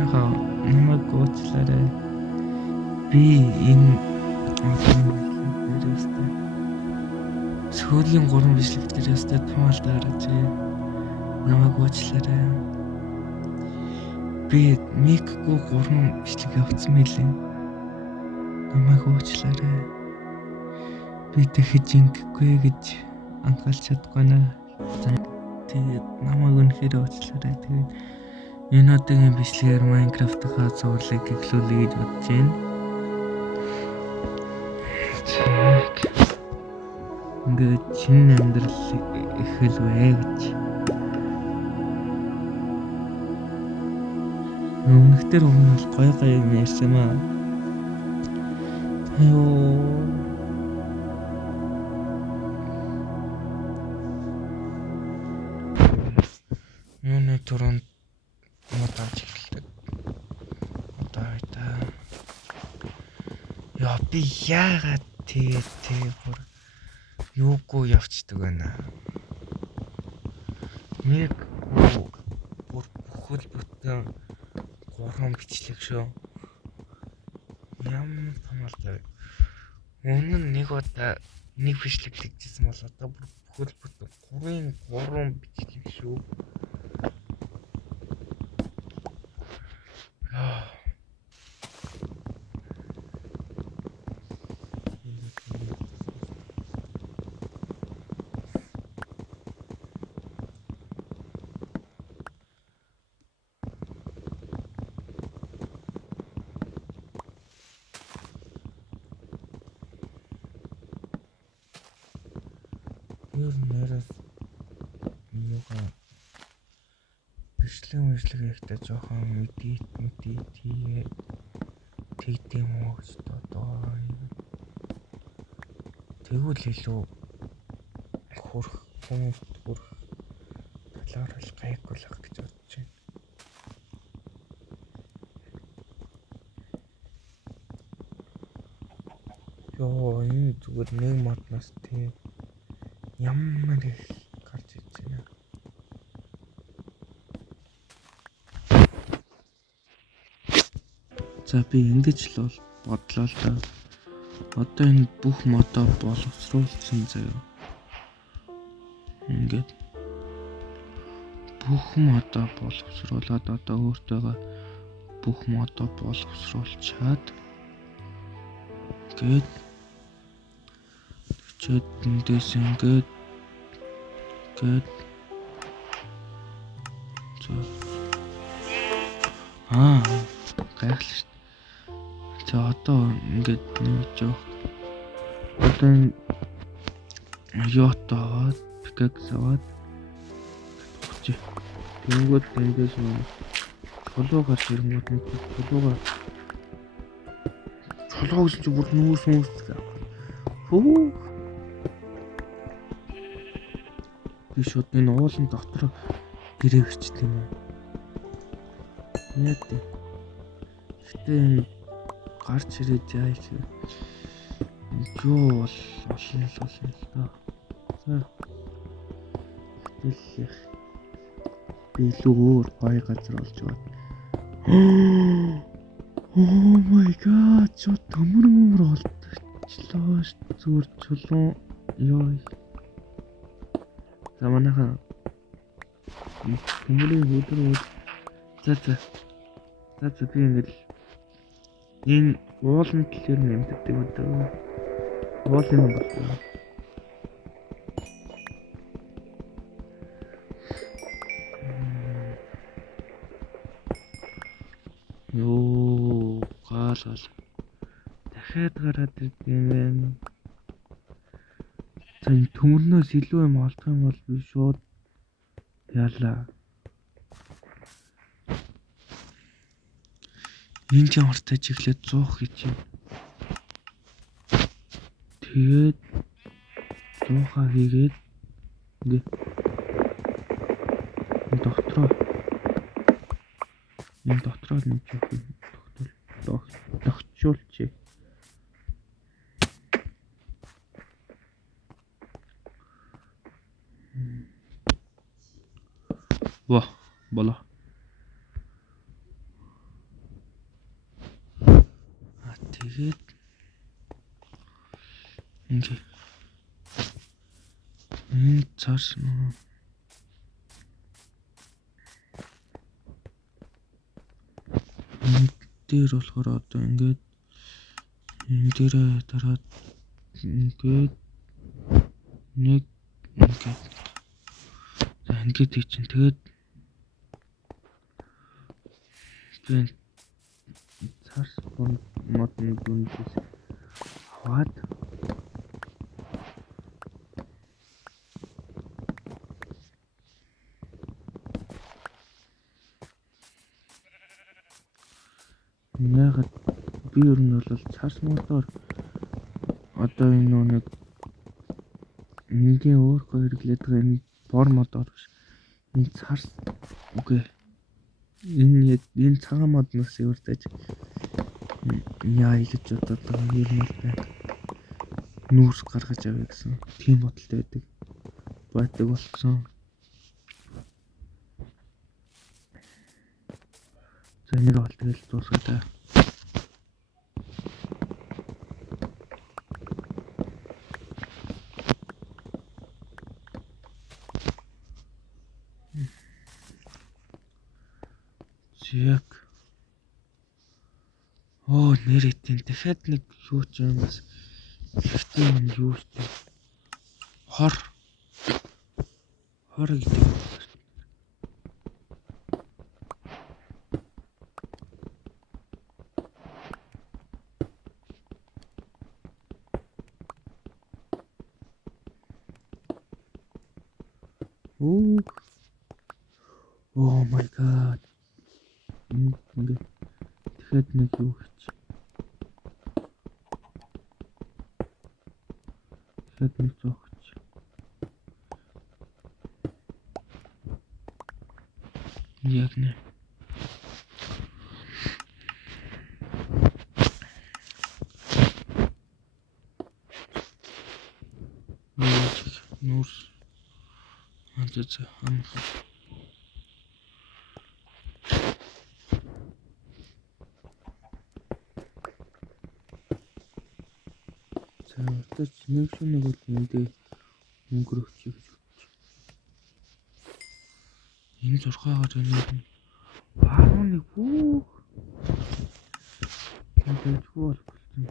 Яхаа намайг уучлаарай. Би энэ дээрээстэй сүүлийн 3 бичлэг дээрээстэй томаалт гаргажээ. Намайг уучлаарай. Би микгүй 3 бичлэг явуулсан мэлээ. Намайг уучлаарай. Би дахиж ингэхгүй гэж анхаарч чадахгүй наа. Тэгээд намайг үнэхээр уучлаарай. Тэгээд энэ удаагийн бичлэгээр Minecraft-ийнхаа зурлыг эхлүүлэе гэж бодож байна. Ингээд шинэ амьдрал эхэлвэ гэж. Өмнөхдөр өмнө гоё юм ярьсан маа. Ёо. Юуны түрүүнд модаж эхэлдэг. Одоо яа би яагаад тэгээ бүр юугүй явцдаг байна. Нэг бүр бүхэл бүтэн 3 бичлэг шүү. Ямар томалтай. Өмнө нь нэг удаа нэг бичлэг хийжсэн бол одоо бүхэл бүтэн 3 бичлэг шүү. Юу нэрээс юугаа бичлэг ихтэй жоохон мэдээ тэгдэм үү гэж одоо тэгвэл илүү хүрх талаар л гайгүй л ах гэж бодож байна. Ёо энэ зүгээр нэг модноос тийм ямар их гарч ирж байна. За би ингэж л бодлоо л да. Одоо энэ бүх модоо боловсруулсан заяа. Ингээд бүх модоо боловсруулаад одоо өөртөөгөө бүх модоо боловсруулчаад гээд чөт эндээс ингээд гайхал шүү. За одоо ингээд нэг жоох одоо ёотоод пикакс аваад өгч. Тэнгүүд эндээс чулуугаар сэрмүүд нэг чулууг ч бүр нүүс хөө би шууд энэ уулын дотор гэрээ ирчтэй юм. Яа тий. Гэтэ гарч ирээд яа их юу бол олон л доо. За. Хэлэх. Би илүү өөр гоё газар олж байна. Oh my god, чо төмөр олдчихлоо зүгээр чулуу ёо. За манайха төмөрийн өдөр за би ингэж энэ уулын талээр нэмдэг өдөр уулын болсон. Ёо гал дахиад гараад ирдэм байна. За төмөрнөөс илүү юм олдох юм бол би шууд яалаа. Энд ямартай чиглээд 100 хийж юм. Тэгээд 100-аа хийгээд ингээ дотроо нэг жоох тогтчулчих. Ваа болоо. Тэгээд ингээ энэ цааш энэ дээр болохоор одоо ингээд энэ дээрээ дараад ингээд нэг ингээд чинь тэгээд би цааш модны дүнээс хаваад ягаад би ер нь бол цааш модоор одоо энэ нэг энгийн өөрөөр хэрэглээд байгаа энэ бор модоор биш энэ цааш үгүй энэ цагаан модноос өөртөөж яа гэж бодоод байгаа юм байна. Нүүрс гаргаж авъя гэсэн тийм бодолтой байдаг болсон. За нэг бол тэгэл дуусгаа та. Яг нэрэтийн дахиад нэг юу ч юм бас ихтэй юу ч хор гэдэг. Oh my god. Ингээд тэгэхэд нэг юу гэж. Тэгэхэд нэг зогч. Яг нэ. Нүүрс. Анцаа амх. Цааш нэг шүү нэг бол эндээ өнгөрөх гэж бодчих. Энэ 6-аар энэ 11 бүх энэ бол болсон.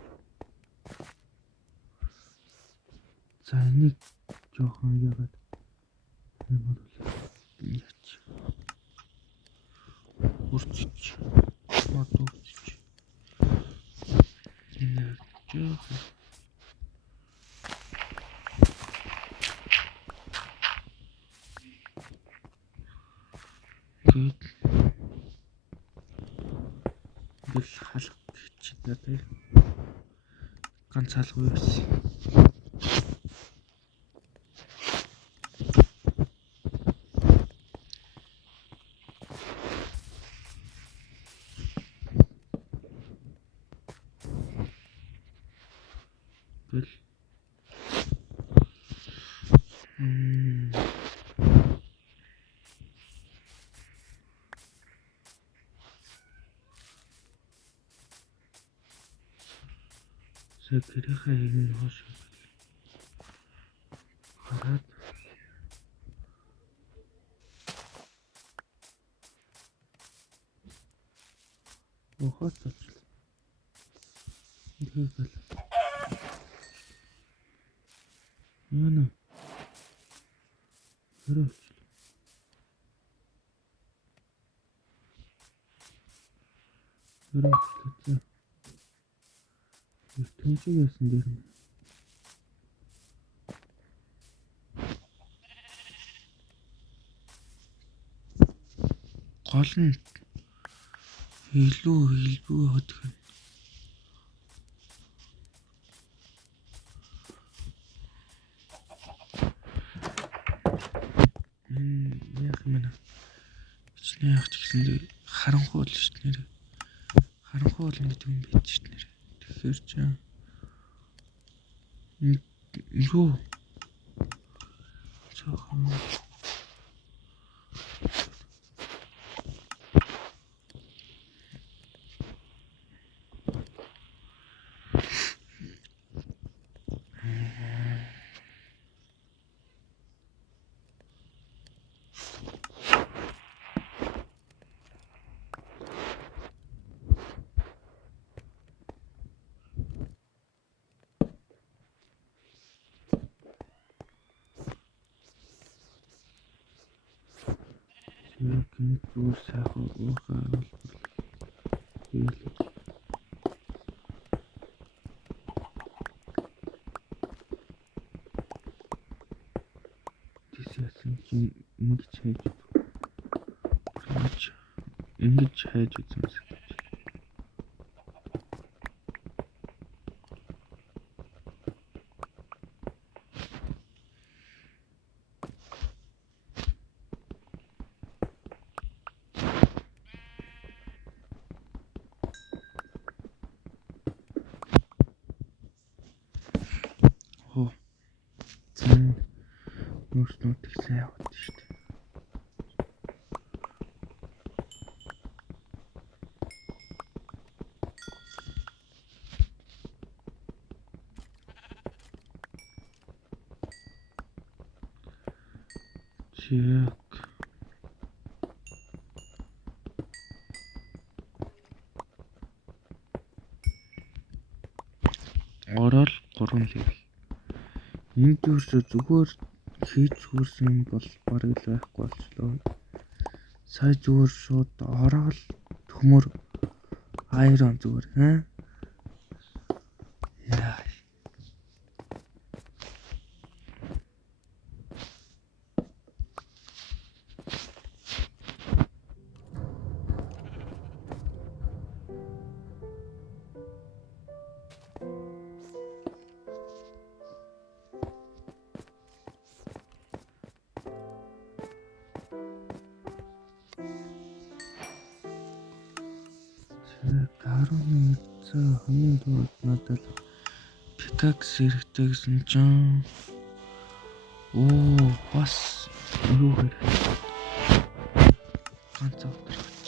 За энийг жоохон ягаад юм бол яач. Үрчиж. Модууч. Энэ жоохон бэл халах гэж надад ганц алгүй байсан. Бэл Сэкрэхэ энэ хош. Хараад охот тач. Тэгэл. Яна. Хэрэг. Хэрэг. Тэнцэг яасан дээр юм. Гол нь илүү хөдөх. Яг юм байна. Хичнээн явах гэсэн харанхуй л шүү дээ. Харанхуй бол ингэ юм байж шүү дээ. Тэгэхээр ч юу цаахан гинт зүгээр сайхан уурхай хийлээ. Яасан чинь ингэж хайж үзмээс. Оо. Нүүрснүүд их сайн яваад шүү дээ. Чек. Орол 3 левел. Энд юусоо зүгээр хийж хүрсэн бол бараг л байхгүй болчлоо. Сая зүгээр шууд орол төмөр айрон зүгээр яа. Гарууны эцээ хамгийн дөрөв надад пикакс хэрэгтэй гэсэн чинь бас юу хэрэгтэй ганц авторч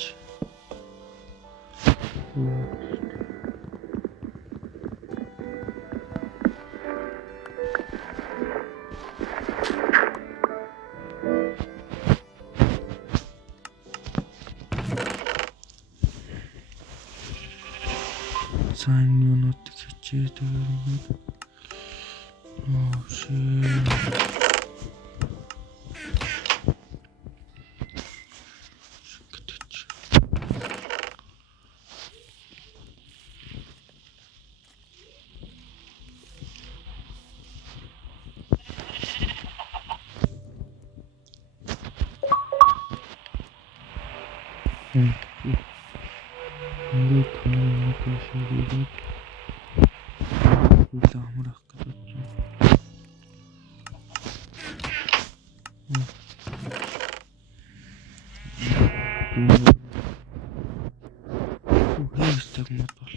сайн юунууд хичээд тэгээд shit. Ингээд томоотой шийдээд үл амрах гэж байна. Хэвсэг мод бол.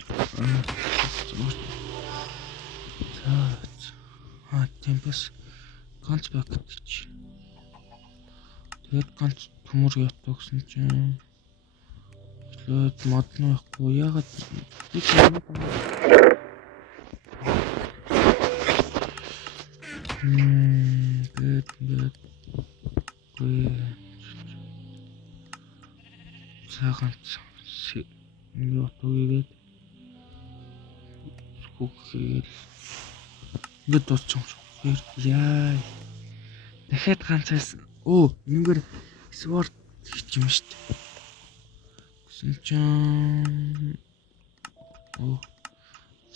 Темпс ганц баг гэж. Тэгээд ганц төмөр ятдаг гэсэн чинь тэгээд мод нь байхгүй ягаад тэгээд цагаан юу төгөөд скүүхэл ингээд дуусчих юм шиг. Яа. Дахиад ганцаас энэгээр sword хийчих юм шүү дээ. Гэсэн чинь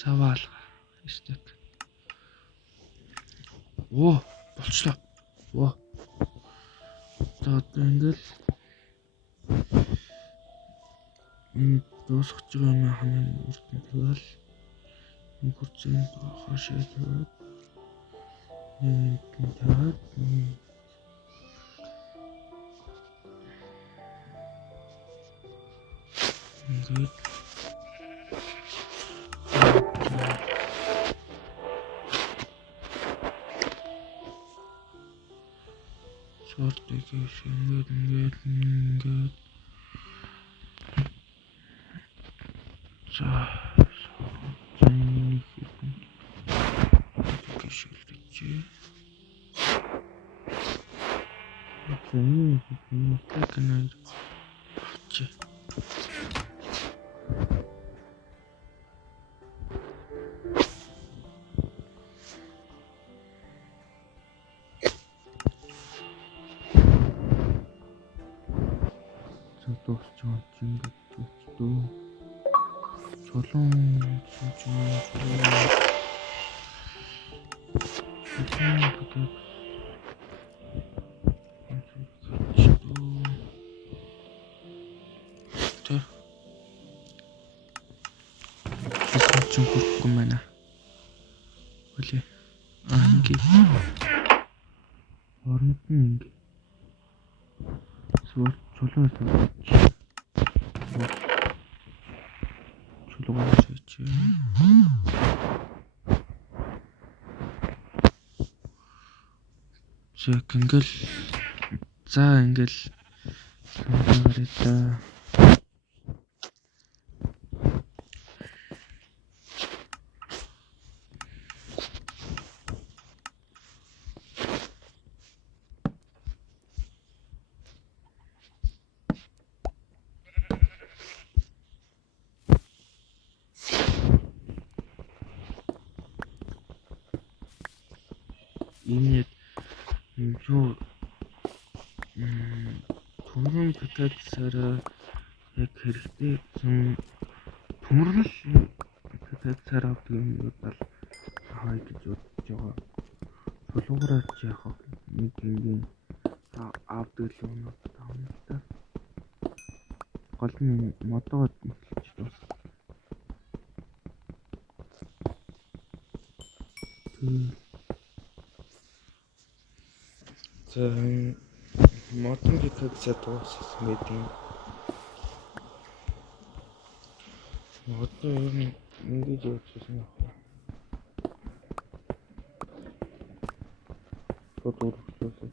цаваал стек. Болчлоо. Одоо ингээл дуусгаж байгаа юм хамгийн урд нь тэгэл хурцын хаашаа тавиад тэгээд ингээд шорт гэж ингээд за дуусч байгаа чинь дөө. Чулуун чинь хүрхгүй байна. Үлээ. Ингээ. Орнод нь ингээ. Чулуун чи. Чек ингээл. За ингээл. Гараа. Энэ юу төмрөн пикацаараа яг хэрэгтэй гэсэн төмөрнөл пикацаар авдаг юм бол хай гэж бодож байгаа. Чулуугаар яах вэ? Нэг юм авдаг л өнөө таамагтай. Гол нь модоод хэлчих дуус. За модон пикацаа дууссан гэдэг. Одоо ер нь ингэж явуулсан юм байна. Фотографиусаа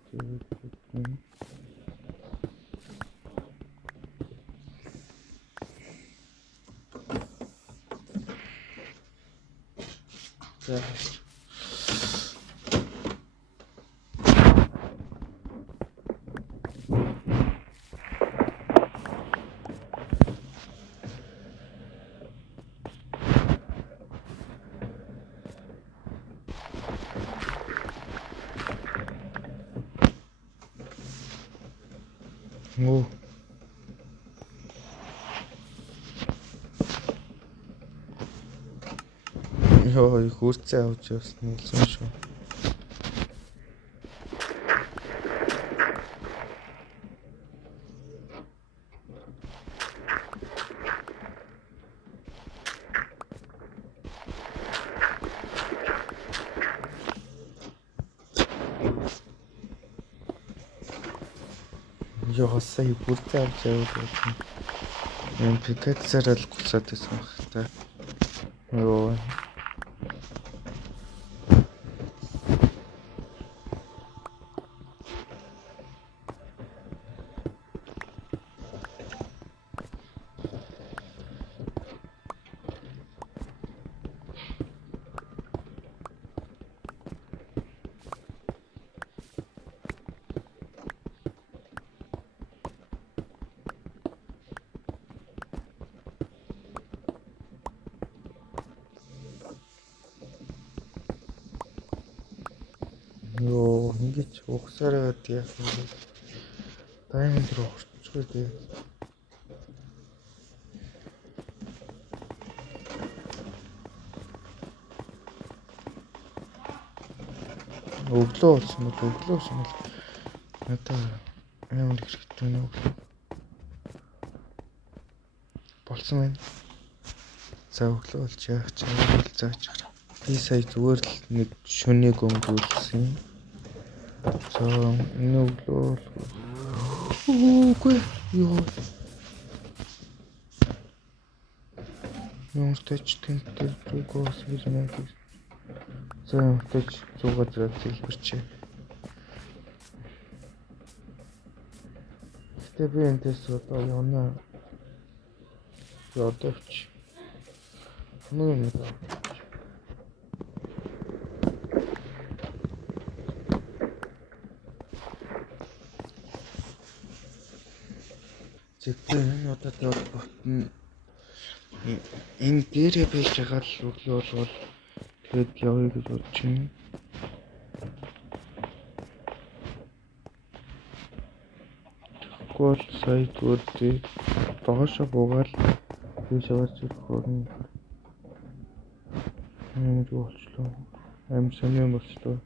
тийм. За Оо. Йоо, хурцаа авч явсан болсон шүү. Йоо, сая хурцаа авч явсан. Энд пикацаар л гусаад байсан хэрэгтэй. Йоо. Йоо, ингэж ухсараа яах юм бэ? Таймер руу орчихгүй дээ. Өглөө болсон бол надаа амар хэрэгтэй нөө болсон байна. За өглөө болж яах ч юм бол зааж гараа. Би сая зүгээр л нэг шөнөийг өнгөрүүлсэн. За энэ өглөө үгүй юу юм стэч тэнтэй зүгөөс ирмэг. За стэч зүгөөс зэлбэрчээ. Гэтэ би энэс одоо явна. Ядовч. Ну юм да. Тэгтээ одоо ботно. Энэ дээрээ байж байгаа л өглөө бол тэгээд явъя гэж бодож байна. Тэгэхгүй бол сая зүгээр доошо буугаал тийш аваач өгөхөр юм болчлоо. Амар сони юм болчлоо.